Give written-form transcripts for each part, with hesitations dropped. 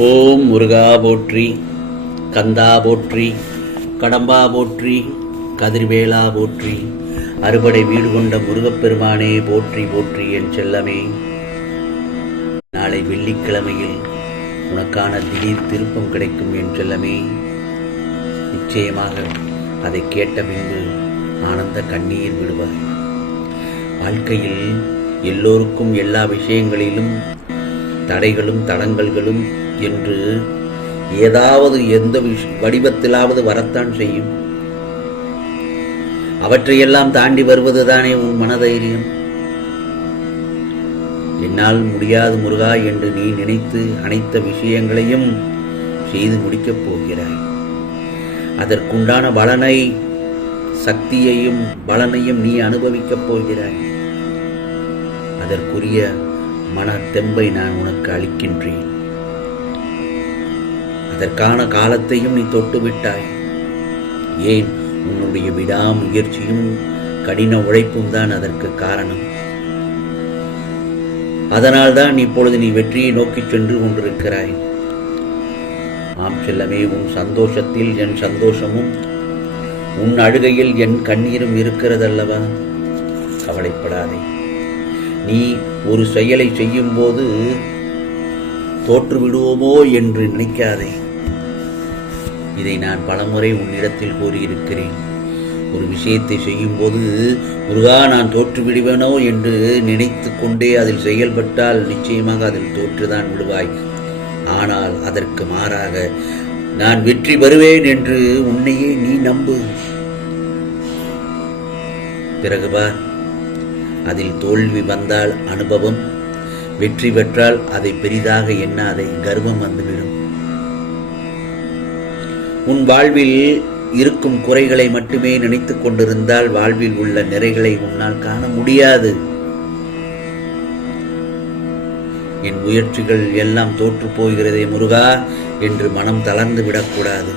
ஓம் முருகா போற்றி, கந்தா போற்றி, கடம்பா போற்றி, கதிர்வேலா போற்றி, அறுபடை வீடு கொண்ட முருகப்பெருமானே போற்றி போற்றி. என் செல்லமே, நாளை வெள்ளிக்கிழமையில் உனக்கான திடீர் திருப்பம் கிடைக்கும் என் செல்லமே. நிச்சயமாக அதை கேட்ட பின்பு ஆனந்த கண்ணீர் விடுவார். வாழ்க்கையில் எல்லோருக்கும் எல்லா விஷயங்களிலும் தடைகளும் தடங்கல்களும் என்று ஏதாவது எந்த வடிவத்திலாவது வரத்தான் செய்யும். அவற்றையெல்லாம் தாண்டி வருவதுதானே உன் மனதைரியம். என்னால் முடியாது முருகா என்று நீ நினைத்து அனைத்த விஷயங்களையும் செய்து முடிக்கப் போகிறாய். அதற்குண்டான பலனை, சக்தியையும் பலனையும் நீ அனுபவிக்கப் போகிறாய். அதற்குரிய மன தெம்பை நான் உனக்கு அளிக்கின்றேன். அதற்கான காலத்தையும் நீ தொட்டுவிட்டாய். ஏன், உன்னுடைய விடாமுயற்சியும் கடின உழைப்பும் தான் அதற்கு காரணம். அதனால்தான் இப்பொழுது நீ வெற்றியை நோக்கி சென்று கொண்டிருக்கிறாய். ஆம் செல்லமே, உன் சந்தோஷத்தில் என் சந்தோஷமும் உன் அழுகையில் என் கண்ணீரும் இருக்கிறதல்லவா? கவலைப்படாதே. நீ ஒரு செயலை செய்யும் போது தோற்று விடுவோமோ என்று நினைக்காதே. இதை நான் பலமுறை உன்னிடத்தில் கூறியிருக்கிறேன். ஒரு விஷயத்தை செய்யும் போது முருகா நான் தோற்று விடுவேனோ என்று நினைத்து கொண்டே அதில் செயல்பட்டால் நிச்சயமாக அதில் தோற்றுதான் விடுவாய். ஆனால் அதற்கு மாறாக நான் வெற்றி பெறுவேன் என்று உன்னையே நீ நம்பு. பிறகு பார், அதில் தோல்வி வந்தால் அனுபவம், வெற்றி பெற்றால் அதை பெரிதாக எண்ணாதே, கர்வம் வந்துவிடும். உன் வாழ்வில் இருக்கும் குறைகளை மட்டுமே நினைத்துக் கொண்டிருந்தால் வாழ்வில் உள்ள நிறைகளை உன்னால் காண முடியாது. என் முயற்சிகள் எல்லாம் தோற்று போகிறதே முருகா என்று மனம் தளர்ந்து விடக்கூடாது.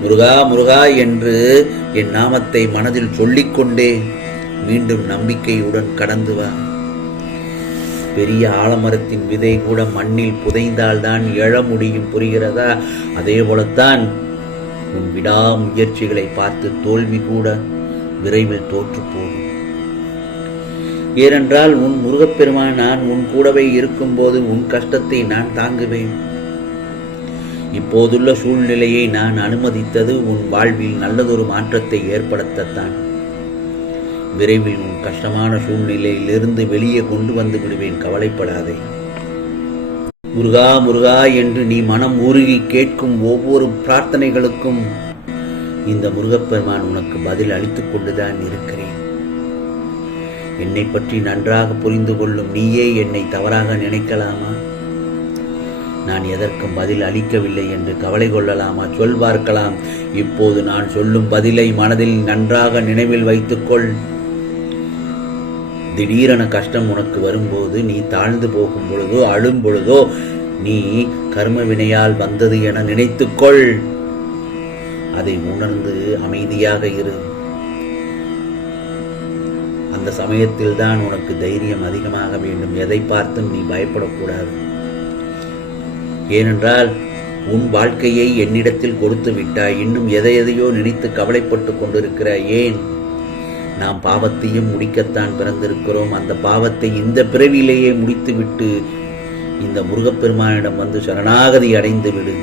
முருகா முருகா என்று என் நாமத்தை மனதில் சொல்லிக்கொண்டே மீண்டும் நம்பிக்கையுடன் கடந்து வா. பெரிய ஆலமரத்தின் விதை கூட மண்ணில் புதைந்தால்தான் எழ முடியும், புரிகிறதா? அதே போலத்தான் உன் விடாமுயற்சிகளை பார்த்து தோல்வி கூட விரைவில் தோற்று போகும். ஏனென்றால் உன் முருகப்பெருமான் நான் உன் கூடவே இருக்கும்போது உன் கஷ்டத்தை நான் தாங்குவேன். இப்போதுள்ள சூழ்நிலையை நான் அனுமதித்தது உன் வாழ்வில் நல்லதொரு மாற்றத்தை ஏற்படுத்தத்தான். விரைவில் உன் கஷ்டமான சூழ்நிலையிலிருந்து வெளியே கொண்டு வந்து விடுவேன், கவலைப்படாதே. முருகா முருகா என்று நீ மனம் உருகி கேட்கும் ஒவ்வொரு பிரார்த்தனைகளுக்கும் இந்த முருகப்பெருமான் உனக்கு பதில் அளித்துக் கொண்டுதான் இருக்கிறேன். என்னை பற்றி நன்றாக புரிந்து கொள்ளும் நீயே என்னை தவறாக நினைக்கலாமா? நான் எதற்கும் பதில் அளிக்கவில்லை என்று கவலை கொள்ளலாமா? சொல் பார்க்கலாம். இப்போது நான் சொல்லும் பதிலை மனதில் நன்றாக நினைவில் வைத்துக்கொள். திடீரென கஷ்டம் உனக்கு வரும்போது, நீ தாழ்ந்து போகும் பொழுதோ அழும் பொழுதோ நீ கர்ம வினையால் வந்தது என நினைத்துக்கொள். அதை உணர்ந்து அமைதியாக இரு. அந்த சமயத்தில் தான் உனக்கு தைரியம் அதிகமாக வேண்டும். எதை பார்த்தும் நீ பயப்படக்கூடாது. ஏனென்றால் உன் வாழ்க்கையை என்னிடத்தில் கொடுத்து விட்டாய். இன்னும் எதையோ நினைத்து கவலைப்பட்டு கொண்டிருக்கிறாய். ஏன்? நாம் பாவத்தையும் முடிக்கத்தான் பிறந்திருக்கிறோம். அந்த பாவத்தை இந்த பிறவியிலேயே முடித்துவிட்டு இந்த முருகப்பெருமானிடம் வந்து சரணாகதி அடைந்து விடு.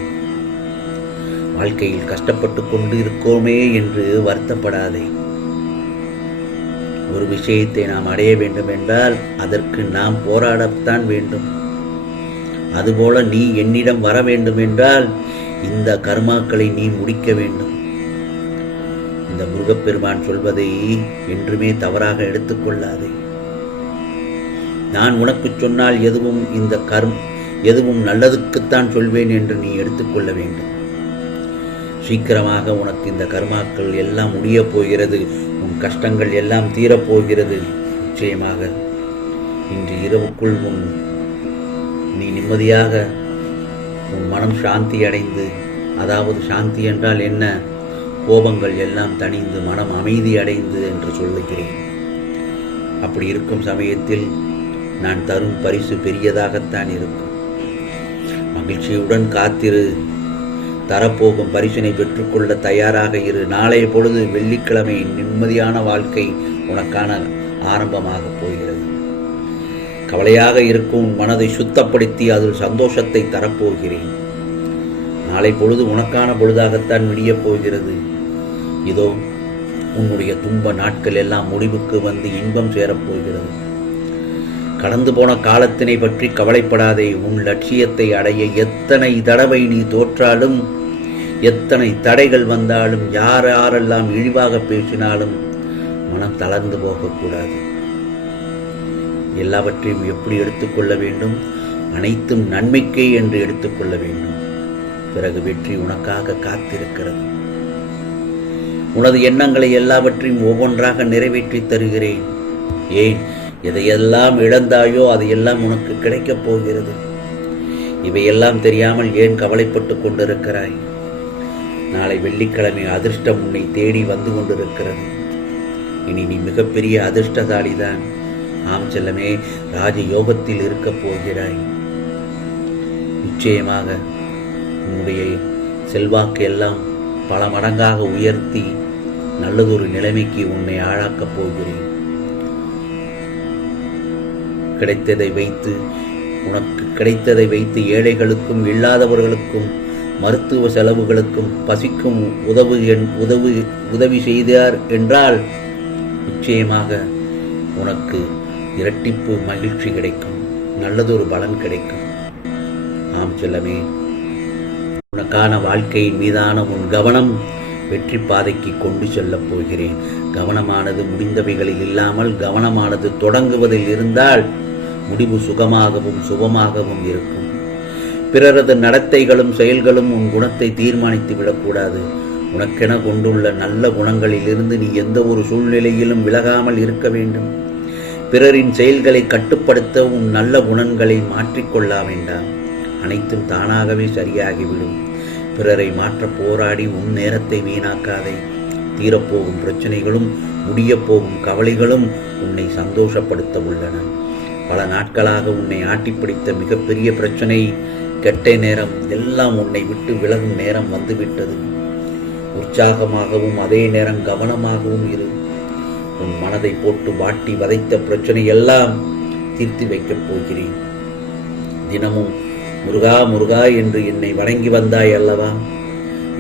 வாழ்க்கையில் கஷ்டப்பட்டு கொண்டு இருக்கோமே என்று வருத்தப்படாதே. ஒரு விஷயத்தை நாம் அடைய வேண்டும் என்றால் அதற்கு நாம் போராடத்தான் வேண்டும். அதுபோல நீ என்னிடம் வர வேண்டும் என்றால் இந்த கர்மாக்களை நீ முடிக்க வேண்டும். இந்த முருகப்பெருமான் சொல்வதை என்றுமே தவறாக எடுத்துக்கொள்ளாதே. நான் உனக்கு சொன்னால் எதுவும் நல்லதுக்குத்தான் சொல்வேன் என்று நீ எடுத்துக்கொள்ள வேண்டும். சீக்கிரமாக உனக்கு இந்த கர்மாக்கள் எல்லாம் முடியப் போகிறது. உன் கஷ்டங்கள் எல்லாம் தீரப்போகிறது. நிச்சயமாக இன்று இரவுக்குள் நீ நிம்மதியாக உன் மனம் சாந்தி அடைந்து, அதாவது சாந்தி என்றால் என்ன? கோபங்கள் எல்லாம் தணிந்து மனம் அமைதி அடைந்து என்று சொல்லுகிறேன். அப்படி இருக்கும் சமயத்தில் நான் தரும் பரிசு பெரியதாகத்தான் இருக்கும். மகிழ்ச்சியுடன் காத்திரு. தரப்போகும் பரிசினை பெற்றுக்கொள்ள தயாராக இரு. நாளைய பொழுது வெள்ளிக்கிழமை நிம்மதியான வாழ்க்கை உனக்கான ஆரம்பமாக போகிறது. கவலையாக இருக்கும் உன் மனதை சுத்தப்படுத்தி அதில் சந்தோஷத்தை தரப்போகிறேன். நாளை பொழுது உனக்கான பொழுதாகத்தான் விடியப் போகிறது. இதோ உன்னுடைய துன்ப நாட்கள் எல்லாம் முடிவுக்கு வந்து இன்பம் சேரப்போகிறது. கடந்து போன காலத்தினை பற்றி கவலைப்படாதே. உன் லட்சியத்தை அடைய எத்தனை தடவை நீ தோற்றாலும், எத்தனை தடைகள் வந்தாலும், யாரெல்லாம் இழிவாக பேசினாலும் மனம் தளர்ந்து போகக்கூடாது. எல்லாவற்றையும் எப்படி எடுத்துக்கொள்ள வேண்டும்? அனைத்தும் நன்மைக்கே என்று எடுத்துக்கொள்ள வேண்டும். பிறகு வெற்றி உனக்காக காத்திருக்கிறது. உனது எண்ணங்களை எல்லாவற்றையும் ஒவ்வொன்றாக நிறைவேற்றி தருகிறேன். ஏன், எதையெல்லாம் இழந்தாயோ அதையெல்லாம் உனக்கு கிடைக்கப் போகிறது. இவையெல்லாம் தெரியாமல் ஏன் கவலைப்பட்டு கொண்டிருக்கிறாய்? நாளை வெள்ளிக்கிழமை அதிர்ஷ்டம் உன்னை தேடி வந்து கொண்டிருக்கிறது. இனி நீ மிகப்பெரிய அதிர்ஷ்டசாலிதான். ஆம் செல்லமே, ராஜயோகத்தில் இருக்கப் போகிறாய். நிச்சயமாக உன்னுடைய செல்வாக்கு எல்லாம் பல மடங்காக உயர்த்தி நல்லதொரு நிலைமைக்கு உன்னை ஆளாக்கப் போகிறேன். உனக்கு கிடைத்ததை வைத்து ஏழைகளுக்கும் இல்லாதவர்களுக்கும் மருத்துவ செலவுகளுக்கும் பசிக்கும் உதவி செய்தார் என்றால் நிச்சயமாக உனக்கு இரட்டிப்பு மகிழ்ச்சி கிடைக்கும், நல்லதொரு பலன் கிடைக்கும். ஆம் செல்லமே, உனக்கான வாழ்க்கையின் மீதான உன் கவனம் வெற்றி பாதைக்கு கொண்டு செல்லப் போகிறேன். கவனமானது முடிந்தவைகளில் இல்லாமல் கவனமானது தொடங்குவதில் இருந்தால் முடிவு சுகமாகவும் சுபமாகவும் இருக்கும். பிறரது நடத்தைகளும் செயல்களும் உன் குணத்தை தீர்மானித்து விடக்கூடாது. உனக்கென கொண்டுள்ள நல்ல குணங்களில் இருந்து நீ எந்த ஒரு சூழ்நிலையிலும் விலகாமல் இருக்க வேண்டும். பிறரின் செயல்களை கட்டுப்படுத்த உன் நல்ல குணங்களை மாற்றிக்கொள்ள வேண்டாம். அனைத்தும் தானாகவே சரியாகிவிடும். பிறரை மாற்ற போராடி உன் நேரத்தை வீணாக்காதே. தீரப்போகும் பிரச்சனைகளும் முடியப்போகும் கவலைகளும் உன்னை சந்தோஷப்படுத்த உள்ளன. பல நாட்களாக உன்னை ஆட்டிப்பிடித்த மிகப்பெரிய பிரச்சனை, கெட்ட நேரம் எல்லாம் உன்னை விட்டு விலகும் நேரம் வந்துவிட்டது. உற்சாகமாகவும் அதே நேரம் கவனமாகவும் இரு. உன் மனதை போட்டு வாட்டி வதைத்த பிரச்சனை எல்லாம் தீர்த்து வைக்கப் போகிறேன். தினமும் முருகா முருகா என்று என்னை வணங்கி வந்தாய் அல்லவா?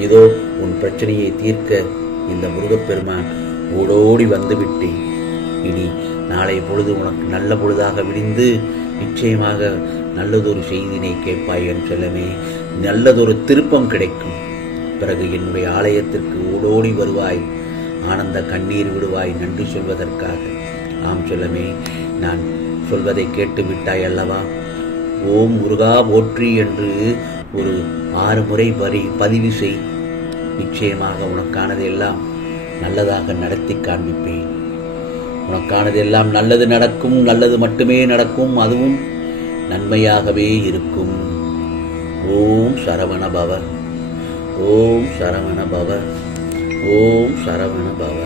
இதோ உன் பிரச்சனையை தீர்க்க இந்த முருகப்பெருமான் ஓடோடி வந்து விட்டேன். இனி நாளை பொழுது உனக்கு நல்ல பொழுதாக விடிந்து நிச்சயமாக நல்லதொரு செய்தினை கேட்பாய் என் செல்லமே. நல்லதொரு திருப்பம் கிடைக்கும். பிறகு என்னுடைய ஆலயத்திற்கு ஓடோடி வருவாய், ஆனந்த கண்ணீர் விடுவாய் நன்றி சொல்வதற்காக. ஆம் செல்லமே, நான் சொல்வதை கேட்டு விட்டாய் அல்லவா? ஓம் முருகா போற்றி என்று ஒரு 6 முறை பதிவு செய். நிச்சயமாக உனக்கானது எல்லாம் நல்லதாக நடத்தி காண்பிப்பேன். உனக்கானது எல்லாம் நல்லது நடக்கும், நல்லது மட்டுமே நடக்கும், அதுவும் நன்மையாகவே இருக்கும். ஓம் சரவண பவ, ஓம் சரவண பவ, ஓம் சரவண பவ.